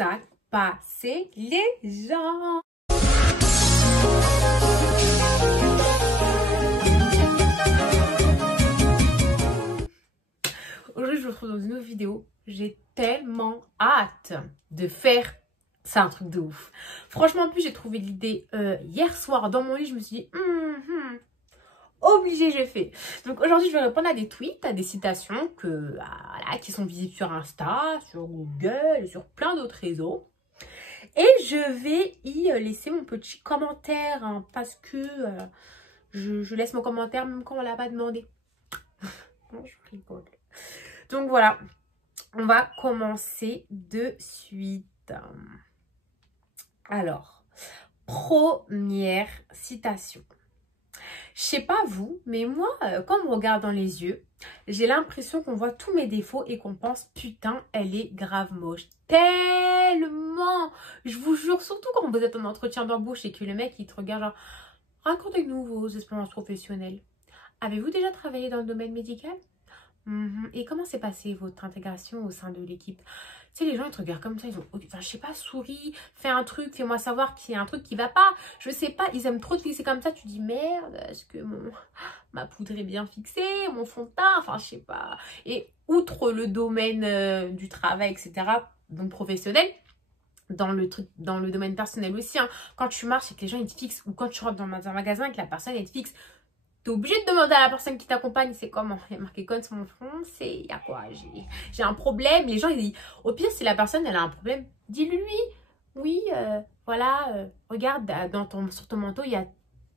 ça passait les gens. Aujourd'hui, je vous retrouve dans une nouvelle vidéo. J'ai tellement hâte de faire. C'est un truc de ouf. Franchement, en plus, j'ai trouvé l'idée hier soir dans mon lit. Je me suis dit, obligé, j'ai fait. Donc aujourd'hui, je vais répondre à des tweets, à des citations voilà, qui sont visibles sur Insta, sur Google, sur plein d'autres réseaux. Et je vais y laisser mon petit commentaire, hein, parce que je laisse mon commentaire même quand on ne l'a pas demandé. Non, je rigole. Donc voilà, on va commencer de suite. Alors, première citation. Je sais pas vous, mais moi, quand on me regarde dans les yeux, j'ai l'impression qu'on voit tous mes défauts et qu'on pense « Putain, elle est grave moche. » Tellement. Je vous jure, surtout quand vous êtes en entretien d'embauche et que le mec, il te regarde genre « Racontez-nous vos expériences professionnelles. Avez-vous déjà travaillé dans le domaine médical ? Et comment s'est passée votre intégration au sein de l'équipe ? » Tu sais, les gens, ils te regardent comme ça, ils ont, enfin, je sais pas, souris, fais un truc, fais-moi savoir qu'il y a un truc qui va pas. Je sais pas, ils aiment trop te fixer comme ça. Tu dis, merde, est-ce que ma poudre est bien fixée, mon fond de teint, enfin, je sais pas. Et outre le domaine du travail, etc., donc professionnel, dans le domaine personnel aussi, hein, quand tu marches et que les gens, ils te fixent, ou quand tu rentres dans un magasin et que la personne, elle te fixe, t'es obligé de demander à la personne qui t'accompagne, c'est comment? Il y a marqué quoi sur mon front? Il y a quoi? J'ai un problème. Les gens, ils disent, au pire, si la personne, elle a un problème, dis-lui, oui, voilà, regarde, sur ton manteau, il y a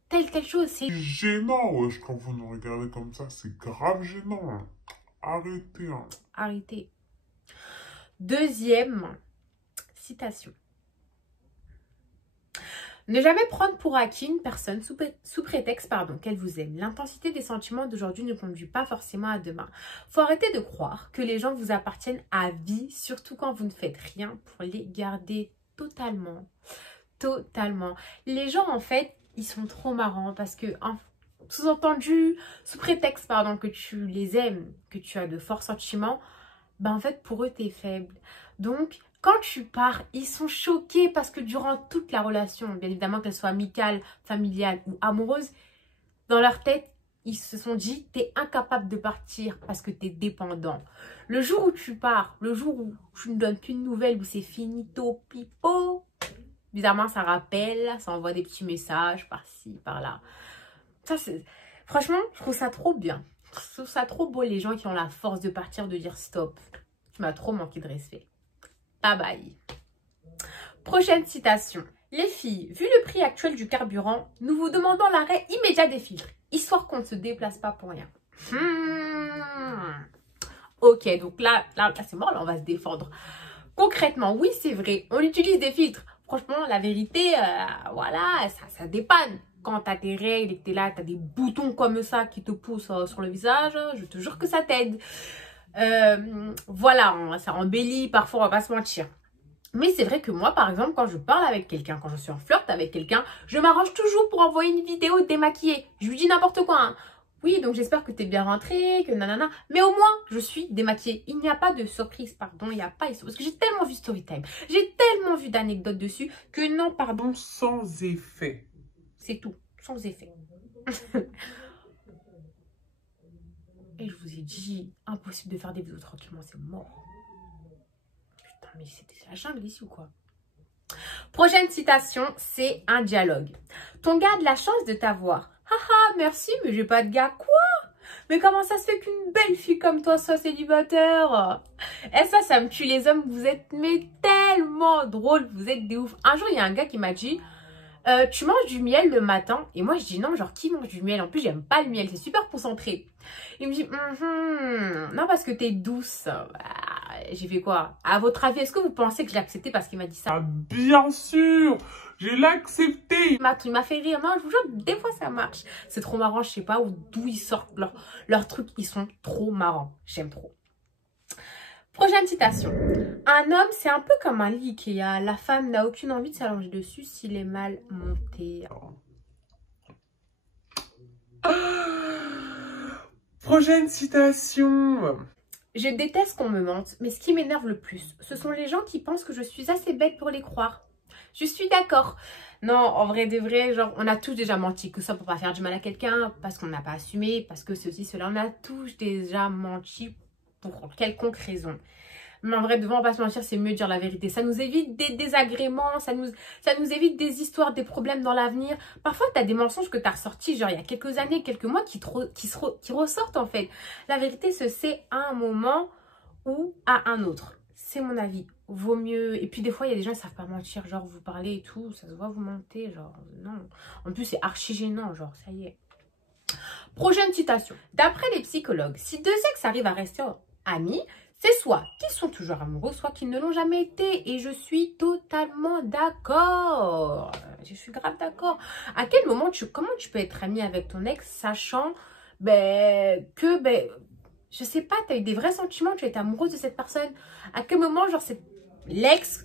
telle chose. C'est gênant, wesh, quand vous nous regardez comme ça, c'est grave gênant. Arrêtez, hein. Arrêtez. Deuxième citation. Ne jamais prendre pour acquis une personne sous prétexte qu'elle vous aime. L'intensité des sentiments d'aujourd'hui ne conduit pas forcément à demain. Faut arrêter de croire que les gens vous appartiennent à vie, surtout quand vous ne faites rien pour les garder totalement. Totalement. Les gens, en fait, ils sont trop marrants parce que, sous-entendu, sous prétexte que tu les aimes, que tu as de forts sentiments, en fait, pour eux, t'es faible. Donc, quand tu pars, ils sont choqués parce que durant toute la relation, bien évidemment qu'elle soit amicale, familiale ou amoureuse, dans leur tête, ils se sont dit, t'es incapable de partir parce que t'es dépendant. Le jour où tu pars, le jour où tu ne donnes plus de nouvelles, où c'est finito, pipo, bizarrement, ça rappelle, ça envoie des petits messages par-ci, par-là. Ça, franchement, je trouve ça trop bien. Je trouve ça trop beau, les gens qui ont la force de partir, de dire stop. Tu m'as trop manqué de respect. Bye bye. Prochaine citation. Les filles, vu le prix actuel du carburant, nous vous demandons l'arrêt immédiat des filtres, histoire qu'on ne se déplace pas pour rien. Ok, donc là c'est mort, là on va se défendre. Concrètement, oui c'est vrai, on utilise des filtres. Franchement, la vérité, voilà, ça dépanne. Quand t'as tes règles et que t'es là, t'as des boutons comme ça qui te poussent sur le visage, je te jure que ça t'aide. Voilà, ça embellit parfois, on va pas se mentir. Mais c'est vrai que moi, par exemple, quand je parle avec quelqu'un, quand je suis en flirt avec quelqu'un, je m'arrange toujours pour envoyer une vidéo démaquillée. Je lui dis n'importe quoi, hein. Oui, donc j'espère que t'es bien rentré, que nanana. Mais au moins, je suis démaquillée. Il n'y a pas de surprise, pardon, il n'y a pas... Parce que j'ai tellement vu Storytime, j'ai tellement vu d'anecdotes dessus que non, pardon. Sans effet. C'est tout, sans effet. Et je vous ai dit, impossible de faire des vidéos tranquillement, c'est mort. Putain, mais c'était la jungle ici ou quoi? Prochaine citation, c'est un dialogue. Ton gars a de la chance de t'avoir. Haha, merci, mais j'ai pas de gars. Quoi? Mais comment ça se fait qu'une belle fille comme toi soit célibataire? Et ça me tue les hommes, vous êtes mais tellement drôles, vous êtes des ouf. Un jour, il y a un gars qui m'a dit... tu manges du miel le matin? Et moi je dis non, genre qui mange du miel? En plus j'aime pas le miel, c'est super concentré. Il me dit non parce que t'es douce. J'ai fait quoi? À votre avis, est-ce que vous pensez que je l'ai accepté parce qu'il m'a dit ça? Ah bien sûr, je l'ai accepté. Il m'a fait rire. Non, je vous jure, des fois ça marche. C'est trop marrant, je sais pas d'où ils sortent leurs trucs, ils sont trop marrants. J'aime trop. Prochaine citation. Un homme, c'est un peu comme un lit Ikea. La femme n'a aucune envie de s'allonger dessus s'il est mal monté. Prochaine citation. Je déteste qu'on me mente, mais ce qui m'énerve le plus, ce sont les gens qui pensent que je suis assez bête pour les croire. Je suis d'accord. Non, en vrai de vrai, genre, on a tous déjà menti, que ça pour pas faire du mal à quelqu'un, parce qu'on n'a pas assumé, parce que ceci, cela, on a tous déjà menti pour quelconque raison. Mais en vrai, devant, on va pas se mentir, c'est mieux de dire la vérité. Ça nous évite des désagréments, ça nous évite des histoires, des problèmes dans l'avenir. Parfois, tu as des mensonges que tu as ressortis, genre il y a quelques années, quelques mois, qui ressortent en fait. La vérité se sait à un moment ou à un autre. C'est mon avis. Vaut mieux. Et puis des fois, il y a des gens qui savent pas mentir. Genre, vous parlez et tout, ça se voit, vous mentez. Genre, non. En plus, c'est archi gênant. Genre, ça y est. Prochaine citation. D'après les psychologues, si deux ex arrivent à rester amis, c'est soit qu'ils sont toujours amoureux, soit qu'ils ne l'ont jamais été. Et je suis totalement d'accord. Je suis grave d'accord. À quel moment, comment tu peux être ami avec ton ex, sachant je sais pas, tu as eu des vrais sentiments, tu as été amoureuse de cette personne. À quel moment, genre, l'ex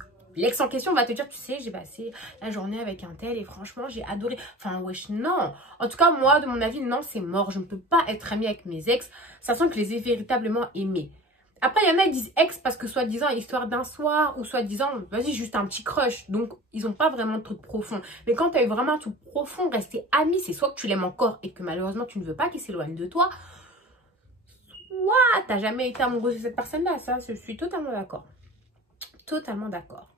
en question va te dire, tu sais, j'ai passé la journée avec un tel et franchement, j'ai adoré. Enfin, wesh, non. En tout cas, moi, de mon avis, non, c'est mort. Je ne peux pas être amie avec mes ex, sachant que je les ai véritablement aimés. Après, il y en a qui disent ex parce que soi-disant, histoire d'un soir, ou soi-disant, vas-y, juste un petit crush. Donc, ils n'ont pas vraiment de truc profond. Mais quand tu as eu vraiment un truc profond, rester ami, c'est soit que tu l'aimes encore et que malheureusement, tu ne veux pas qu'il s'éloigne de toi. Soit tu n'as jamais été amoureuse de cette personne-là. Ça, je suis totalement d'accord. Totalement d'accord.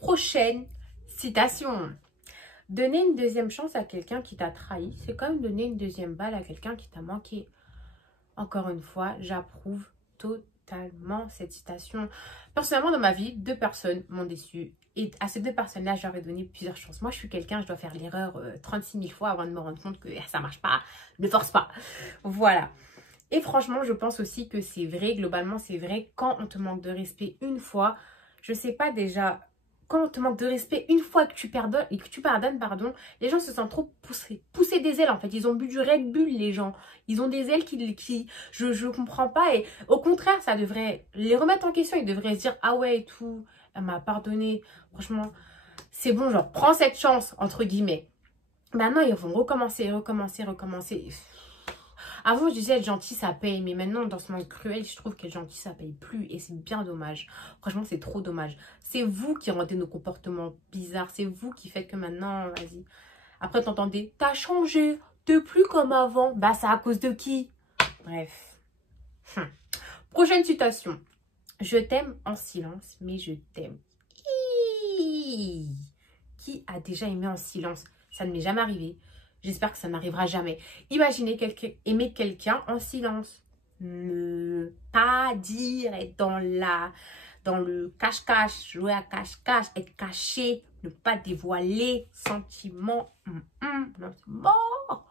Prochaine citation. Donner une deuxième chance à quelqu'un qui t'a trahi, c'est comme donner une deuxième balle à quelqu'un qui t'a manqué. Encore une fois, j'approuve totalement cette citation. Personnellement, dans ma vie, 2 personnes m'ont déçue. Et à ces 2 personnes-là, je leur ai donné plusieurs chances. Moi, je suis quelqu'un, je dois faire l'erreur 36 000 fois avant de me rendre compte que ça marche pas. Ne force pas. Voilà. Et franchement, je pense aussi que c'est vrai, globalement, c'est vrai, quand on te manque de respect une fois, je sais pas déjà, quand on te manque de respect une fois que tu pardonnes, les gens se sentent trop poussés des ailes en fait. Ils ont bu du Red Bull, les gens. Ils ont des ailes qui je comprends pas. Et au contraire, ça devrait les remettre en question. Ils devraient se dire, ah ouais et tout, elle m'a pardonné. Franchement, c'est bon, genre, prends cette chance, entre guillemets. Maintenant, ils vont recommencer. Avant, je disais être gentil, ça paye. Mais maintenant, dans ce monde cruel, je trouve qu'être gentil, ça paye plus. Et c'est bien dommage. Franchement, c'est trop dommage. C'est vous qui rendez nos comportements bizarres. C'est vous qui faites que maintenant, vas-y. Après, t'entendez, t'as changé. T'es plus comme avant. Bah, c'est à cause de qui? Bref. Prochaine citation. Je t'aime en silence, mais je t'aime. Qui a déjà aimé en silence? Ça ne m'est jamais arrivé. J'espère que ça n'arrivera jamais. Imaginez aimer quelqu'un en silence. Ne pas dire, être dans le cache-cache, jouer à cache-cache, être caché, ne pas dévoiler, sentiments. Non, c'est mort.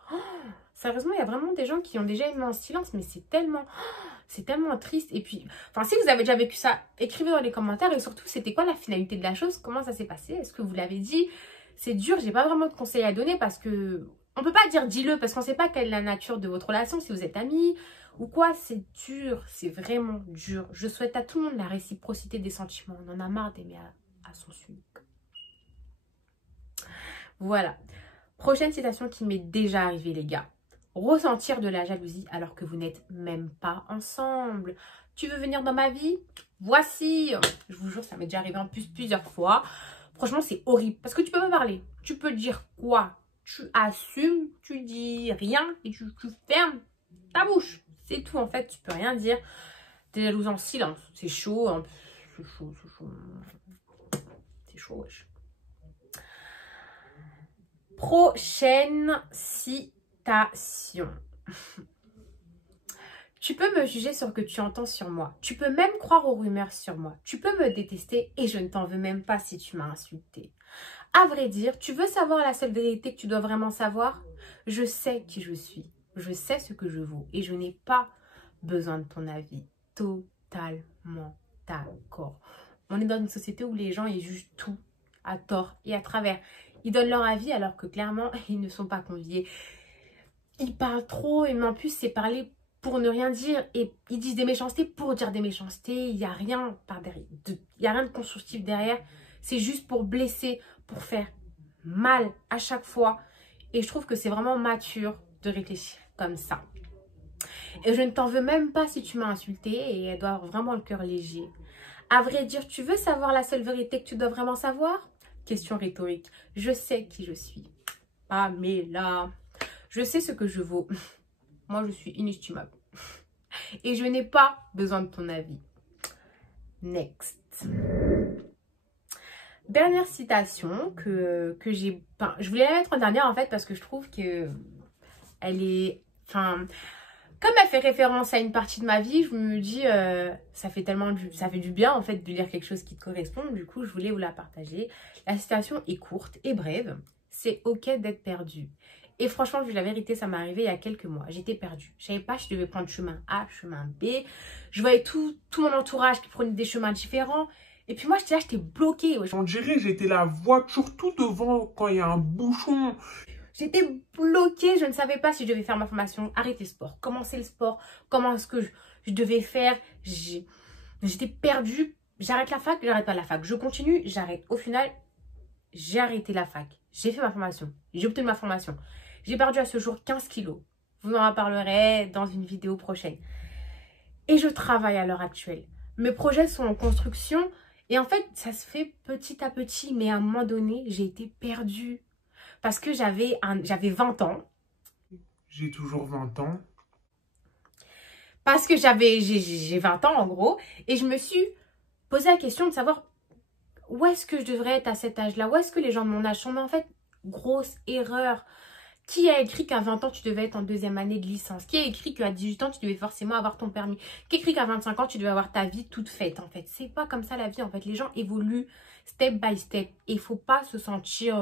Sérieusement, il y a vraiment des gens qui ont déjà aimé en silence, mais c'est tellement triste. Et puis, enfin, si vous avez déjà vécu ça, écrivez dans les commentaires. Et surtout, c'était quoi la finalité de la chose? Comment ça s'est passé? Est-ce que vous l'avez dit? C'est dur, j'ai pas vraiment de conseils à donner parce que on peut pas dire dis-le parce qu'on sait pas quelle est la nature de votre relation, si vous êtes amis ou quoi. C'est dur, c'est vraiment dur. Je souhaite à tout le monde la réciprocité des sentiments. On en a marre d'aimer à sens unique. Voilà. Prochaine citation qui m'est déjà arrivée, les gars. Ressentir de la jalousie alors que vous n'êtes même pas ensemble. Tu veux venir dans ma vie? Voici. Je vous jure, ça m'est déjà arrivé en plus plusieurs fois. Franchement, c'est horrible. Parce que tu peux pas parler. Tu peux dire quoi? Tu assumes, tu dis rien et tu fermes ta bouche. C'est tout, en fait. Tu peux rien dire. T'es jalouse en silence. C'est chaud. Hein. C'est chaud, c'est chaud. C'est chaud, wesh. Prochaine citation. Tu peux me juger sur ce que tu entends sur moi. Tu peux même croire aux rumeurs sur moi. Tu peux me détester et je ne t'en veux même pas si tu m'as insulté. À vrai dire, tu veux savoir la seule vérité que tu dois vraiment savoir? Je sais qui je suis. Je sais ce que je vaux et je n'ai pas besoin de ton avis. Totalement d'accord. On est dans une société où les gens ils jugent tout à tort et à travers. Ils donnent leur avis alors que clairement, ils ne sont pas conviés. Ils parlent trop et en plus, c'est parler pour ne rien dire. Et ils disent des méchancetés pour dire des méchancetés. Il n'y a rien par derrière. Il n'y a rien de constructif derrière. C'est juste pour blesser, pour faire mal à chaque fois. Et je trouve que c'est vraiment mature de réfléchir comme ça. Et je ne t'en veux même pas si tu m'as insultée et elle doit avoir vraiment le cœur léger. À vrai dire, tu veux savoir la seule vérité que tu dois vraiment savoir? Question rhétorique. Je sais qui je suis. Pamela. Je sais ce que je vaux. Moi, je suis inestimable. Et je n'ai pas besoin de ton avis. Next. Dernière citation que j'ai... Enfin, je voulais la mettre en dernière en fait parce que je trouve que elle est... Enfin, comme elle fait référence à une partie de ma vie, je me dis ça fait du bien en fait de lire quelque chose qui te correspond. Du coup, je voulais vous la partager. La citation est courte et brève. C'est ok d'être perdu. Et franchement, vu la vérité, ça m'est arrivé il y a quelques mois. J'étais perdue. Je savais pas si je devais prendre chemin A, chemin B. Je voyais tout mon entourage qui prenait des chemins différents. Et puis moi, j'étais là, j'étais bloquée. On dirait j'étais la voiture tout devant quand il y a un bouchon. J'étais bloquée. Je ne savais pas si je devais faire ma formation, arrêter le sport, commencer le sport, comment est-ce que je devais faire. J'étais perdue. J'arrête la fac, j'arrête pas la fac. Je continue, j'arrête. Au final, j'ai arrêté la fac. J'ai fait ma formation. J'ai obtenu ma formation. J'ai perdu à ce jour 15 kilos. Vous en reparlerez dans une vidéo prochaine. Et je travaille à l'heure actuelle. Mes projets sont en construction. Et en fait, ça se fait petit à petit. Mais à un moment donné, j'ai été perdue. Parce que j'avais 20 ans. J'ai toujours 20 ans. Parce que j'ai 20 ans en gros. Et je me suis posé la question de savoir où est-ce que je devrais être à cet âge-là. Où est-ce que les gens de mon âge sont. Mais en fait, grosse erreur. Qui a écrit qu'à 20 ans, tu devais être en deuxième année de licence? Qui a écrit qu'à 18 ans, tu devais forcément avoir ton permis? Qui a écrit qu'à 25 ans, tu devais avoir ta vie toute faite, en fait? C'est pas comme ça la vie, en fait. Les gens évoluent step by step. Et il faut pas se sentir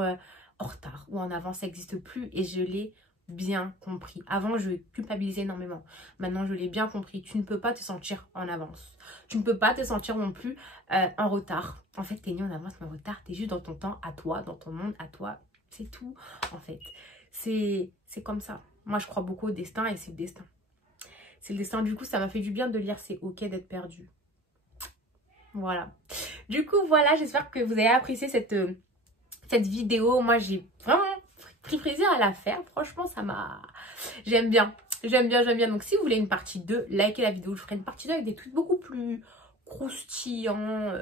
en retard ou en avance. Ça n'existe plus et je l'ai bien compris. Avant, je culpabilisais énormément. Maintenant, je l'ai bien compris. Tu ne peux pas te sentir en avance. Tu ne peux pas te sentir non plus en retard. En fait, tu es né en avance, mais en retard, tu es juste dans ton temps à toi, dans ton monde à toi. C'est tout, en fait. C'est comme ça. Moi, je crois beaucoup au destin et c'est le destin. C'est le destin. Du coup, ça m'a fait du bien de lire C'est ok d'être perdu. Voilà. Du coup, voilà. J'espère que vous avez apprécié cette vidéo. Moi, j'ai vraiment pris plaisir à la faire. Franchement, ça m'a... J'aime bien. J'aime bien, j'aime bien. Donc, si vous voulez une partie 2, likez la vidéo. Je ferai une partie 2 avec des trucs beaucoup plus croustillant,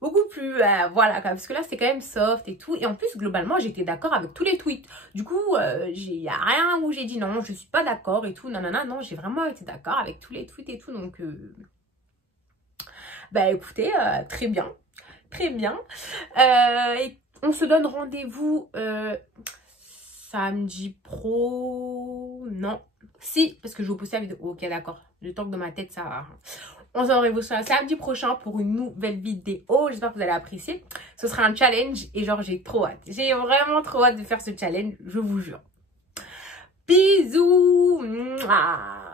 beaucoup plus voilà, parce que là c'était quand même soft et tout, et en plus globalement j'étais d'accord avec tous les tweets. Du coup il n'y a rien où j'ai dit non, je suis pas d'accord et tout, non, j'ai vraiment été d'accord avec tous les tweets et tout, donc bah écoutez, très bien, et on se donne rendez-vous samedi pro, non, si, parce que je vais vous poster la vidéo, ok d'accord, le temps que dans ma tête ça... On se retrouve samedi prochain pour une nouvelle vidéo. J'espère que vous allez apprécier. Ce sera un challenge et genre j'ai trop hâte. J'ai vraiment trop hâte de faire ce challenge, je vous jure. Bisous. Mouah.